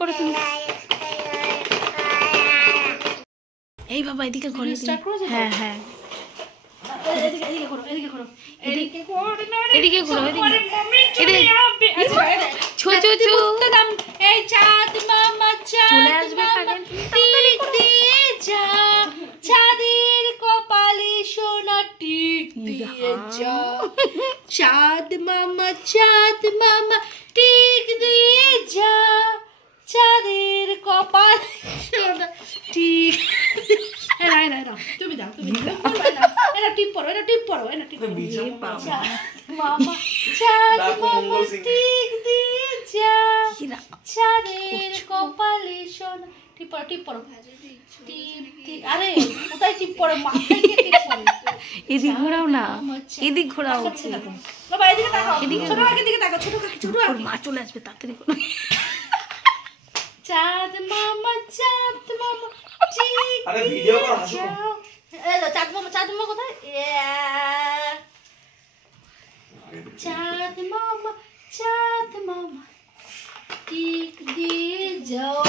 করো তুমি। এই বাবা এদিকে ঘোরো। হ্যাঁ হ্যাঁ এদিকে ঘোরো, এদিকে ঘোরো, এদিকে ঘোরো, এদিকে ছো ছো ছো। এই চাঁদ মামা চলে আসবে যা, চাঁদের কপালে সোনা টিক দিয়ে যা, চাঁদ মামা টিক দিয়ে যা, চাঁদের কপালে সোনা টিক। তুমি দাও, তুমি এটা টিপ পড়ো, এটা টিপ পড়ো, এটা টিপ মামা চাঁদ মামা টিক দিয়ে যা, চাঁদের কপালে সোনা। টিপ পড়ো, টিপ পড়ো, আরে কোথায় টিপ পড়ো, মাথায় কে টিপ পড়ো? এদিক ঘোরাও না, এদিক ঘোরাও। বাবা এদিকে তাকাও, ছোট কাকির দিকে তাকাও, ছোট কাকি, ছোট কাকি। মা চলে আসবে, তাড়াতাড়ি করো। চাঁদ মামা ঠিক, আরে ভিডিও কর, হাসো। এই চাঁদ মামা কোথায়? চাঁদ মামা টিক দিয়ে যাও,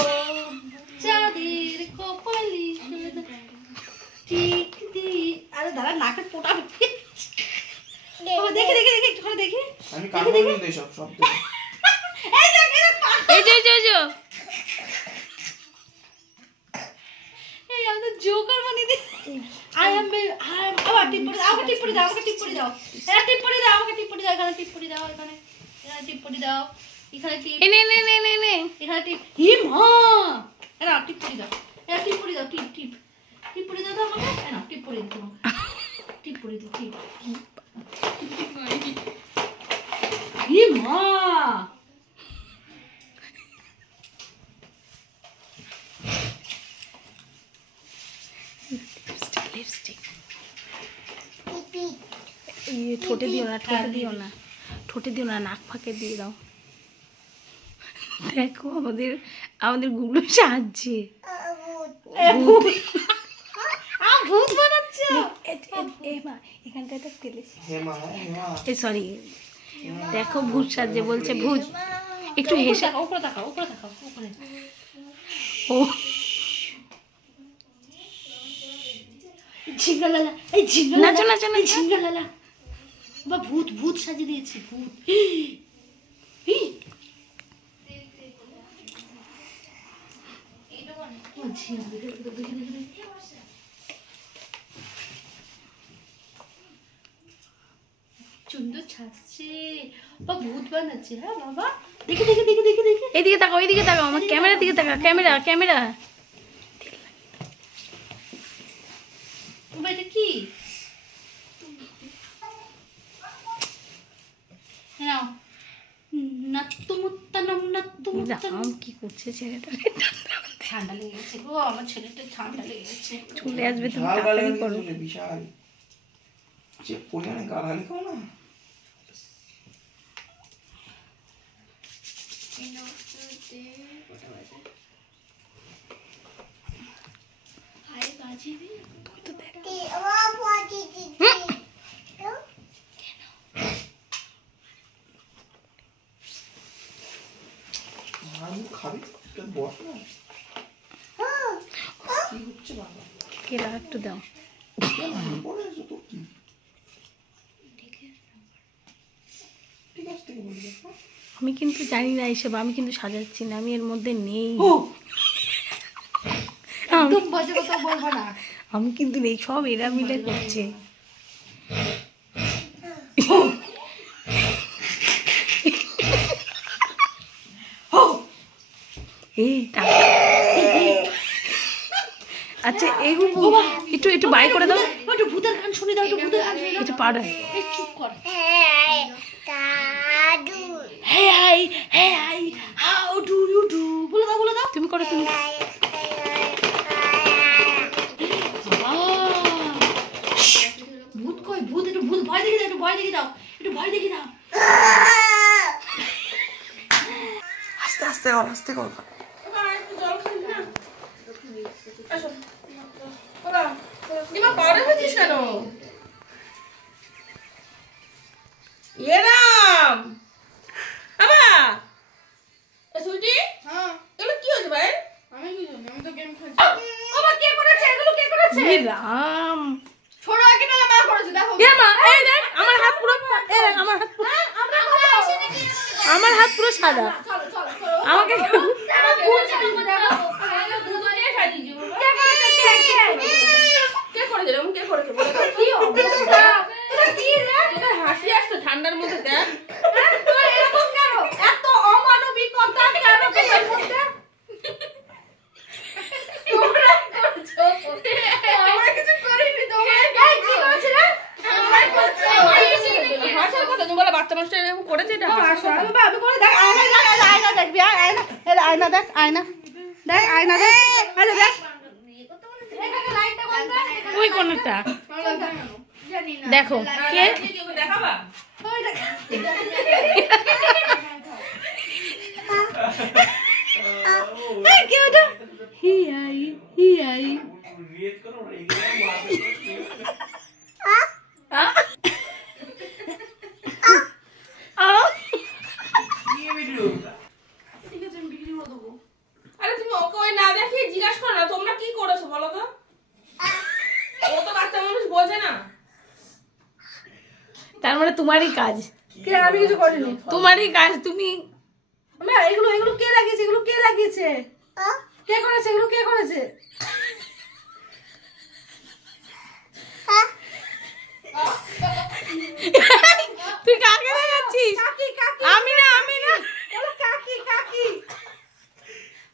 চাঁদের কপালে সোনা টিক দিয়ে। আরে দাঁড়া, নাকের পোটা দেখে একটু দেখি। আমি কান বন্ধ দেই সব শব্দ। এই দেখে, এই যে এই আমাদের জোকার বানিয়ে দিই। আই এম আবার টিপ পড়ে দাও, আমাকে টিপ পড়ে দাও, আমাকে টিপ পড়ে দাও, এটা টিপ পড়ে দাও, আমাকে টিপ পড়ে দাও, এখানে টিপ পড়ে দাও, এখানে টিপ পড়ে দাও, এখানে টিপ, নে এখানে টিপ। হি মা, এটা টিপ পড়ে দাও, এটা টিপ পড়ে দাও, টিপ পড়ে দাও তো আমাকে, না টিপ পড়ে দাও, টিপ পড়ে দাও, টিপ। হি মা, লিপস্টিক ঠোঁটে দিও না, ঠোঁটে দিও না, নাক ফাঁকে দিয়ে দাও। দেখো আমাদের গুলো সাহায্যে ভূত বানাচ্ছে। এখানটা তেলে, সরি, দেখো ভূত সাজে, বলছে ভূত। একটু হেসে উপরে তাকাও, উপরে। ও ঝিঙ্গালালা, এই ঝিঙ্গালালা বা ভূত সাজিয়ে দিয়েছি, ভূত। সুন্দর ছাড়ছে বা ভূত বানাচ্ছে। হ্যাঁ বাবা, দেখে এদিকে তাকাও, আমার ক্যামেরার দিকে তাকাও, ক্যামেরা। এটা কি? কি করছে ছেলেটা? ঠান্ডা লেগে গেছে গো, আমার ছেলেটা ঠান্ডা লেগে গেছে। চলে আসবে, তুমি তাড়াতাড়ি করো। বিশাল যে পরিমাণে গালাগালি খাও না। একটু দাও। আমি কিন্তু জানি না এসব, আমি কিন্তু সাজাচ্ছি না, আমি এর মধ্যে নেই। আমি কিন্তু নেই, সব এরা মিলে করছে। আচ্ছা একটু বাই করে দাও, একটু ভূতের গান শুনে দাও, একটু পারো। চুপ কর। হাউ ডু ইউ ডু, বলে দাও, তুমি করো, তুমি। ভূত কই? ভূত, একটু ভয় দেখি দাও, আস্তে কর। এরাম বাবা সুইটি, হ্যাঁ এগুলো কি ই রাম ছোট আকিটা মা করেছে দেখো এ মা এই দেখ আমার হাত পুরো আমার হাত পুরো আমরা কোথায় আসি নাকি আমার হাত পুরো সাদা চলো চলো আমাকে ভুল ছিল দেখো দুধ দিয়ে সাজি দিব কে করে দিল কে করেছে বলে কি অবস্থা এটা কি রে এটা হাসি আসছে ঠান্ডার মধ্যে দেখ তো এরকম কেন এত অমানবিকতা কেন তোমার মধ্যে তোমরা করছো আমরা কিছু করিনি তোমরা এই কি করেছ রে আমরা করছি হাসার কথা তুমি বলে বাচ্চা মানুষটা এরকম করেছে এটা বাবা আমি করে দেখ আয়না দেখবি আয়না এর আয়না দেখ আয়না দেখ আয়না দেখ আরে দেখ এটাকে লাইটটা বন্ধ কর ওই কোনটা জানি না দেখো কে দেখাবা এই কে ওটা হিয়াই রিয়েট করো এইগুলো মারবে কি ভিডিও ঠিক আছে আমি বিক্রি করে দেবো আরে তুমি ওকে ওই না দেখিয়ে জিজ্ঞাসা করো না তোমরা কি করেছো বলো তো ও তো বাচ্চা মানুষ বোঝে না তার মানে তোমারই কাজ কে আমি কিছু করিনি তোমারই কাজ তুমি না এগুলো কে লাগিয়েছে কে করেছে এগুলো কে করেছে তুই কাকে দেখাচ্ছিস কাকি কাকি আমি না বলো কাকি কাকি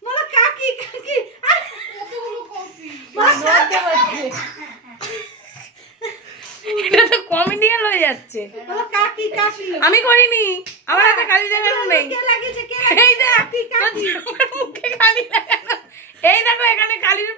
বলো কাকি কাকি আরে কতগুলো কফি এটা তো কমেডিয়ান হয়ে যাচ্ছে বলো কাকি কাকি আমি করিনি আমার হাতে কালি লাগানো নেই কে লাগিয়েছে কে এই দেখ কাকি কাকি তোর মুখে কালি লাগানো এই দেখো এখানে কালির